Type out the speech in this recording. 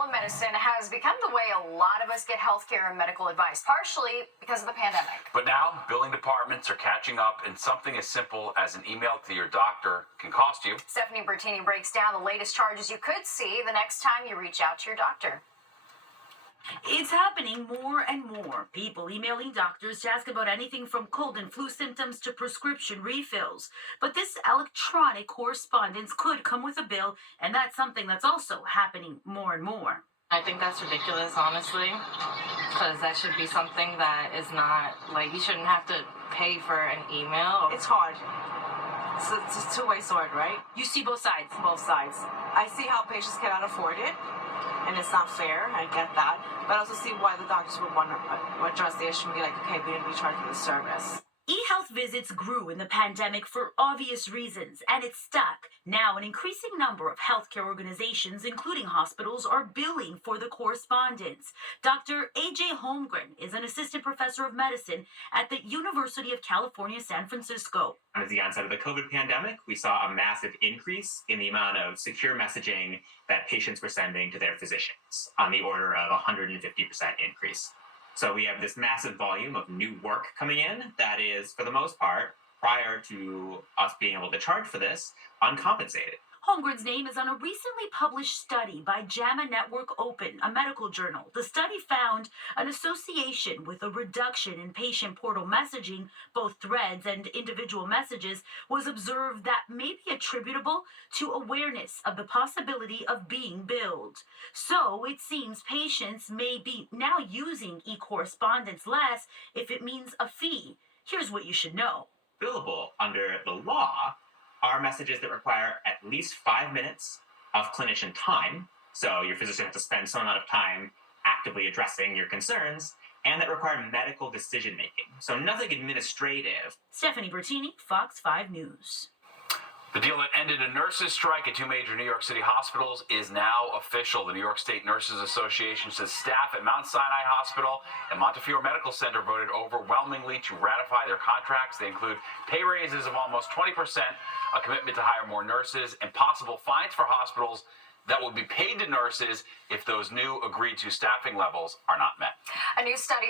telemedicine has become the way a lot of us get healthcare and medical advice, partially because of the pandemic. But now, billing departments are catching up, and something as simple as an email to your doctor can cost you. Stephanie Bertini breaks down the latest charges you could see the next time you reach out to your doctor. It's happening more and more. People emailing doctors to ask about anything from cold and flu symptoms to prescription refills. But this electronic correspondence could come with a bill, and that's something that's also happening more and more. I think that's ridiculous, honestly, because that should be something that is not, like, you shouldn't have to pay for an email. It's hard. It's a two-way sword, right? You see both sides. Both sides. I see how patients cannot afford it, and it's not fair. I get that. But I also see why the doctors would want to address the issue and be like, okay, we didn't be charged for the service. E-health visits grew in the pandemic for obvious reasons, and it's stuck. Now, an increasing number of healthcare organizations, including hospitals, are billing for the correspondence. Dr. A.J. Holmgren is an assistant professor of medicine at the University of California, San Francisco. At the onset of the COVID pandemic, we saw a massive increase in the amount of secure messaging that patients were sending to their physicians, on the order of 150% increase. So we have this massive volume of new work coming in that is, for the most part, prior to us being able to charge for this, uncompensated. Holmgren's name is on a recently published study by JAMA Network Open, a medical journal. The study found an association with a reduction in patient portal messaging, both threads and individual messages, was observed that may be attributable to awareness of the possibility of being billed. So it seems patients may be now using e-correspondence less if it means a fee. Here's what you should know. Billable under the law are messages that require at least 5 minutes of clinician time, so your physician has to spend some amount of time actively addressing your concerns, and that require medical decision-making, so nothing administrative. Stephanie Bertini, Fox 5 News. The deal that ended a nurses' strike at two major New York City hospitals is now official. The New York State Nurses Association says staff at Mount Sinai Hospital and Montefiore Medical Center voted overwhelmingly to ratify their contracts. They include pay raises of almost 20%, a commitment to hire more nurses, and possible fines for hospitals that will be paid to nurses if those new agreed-to staffing levels are not met. A new study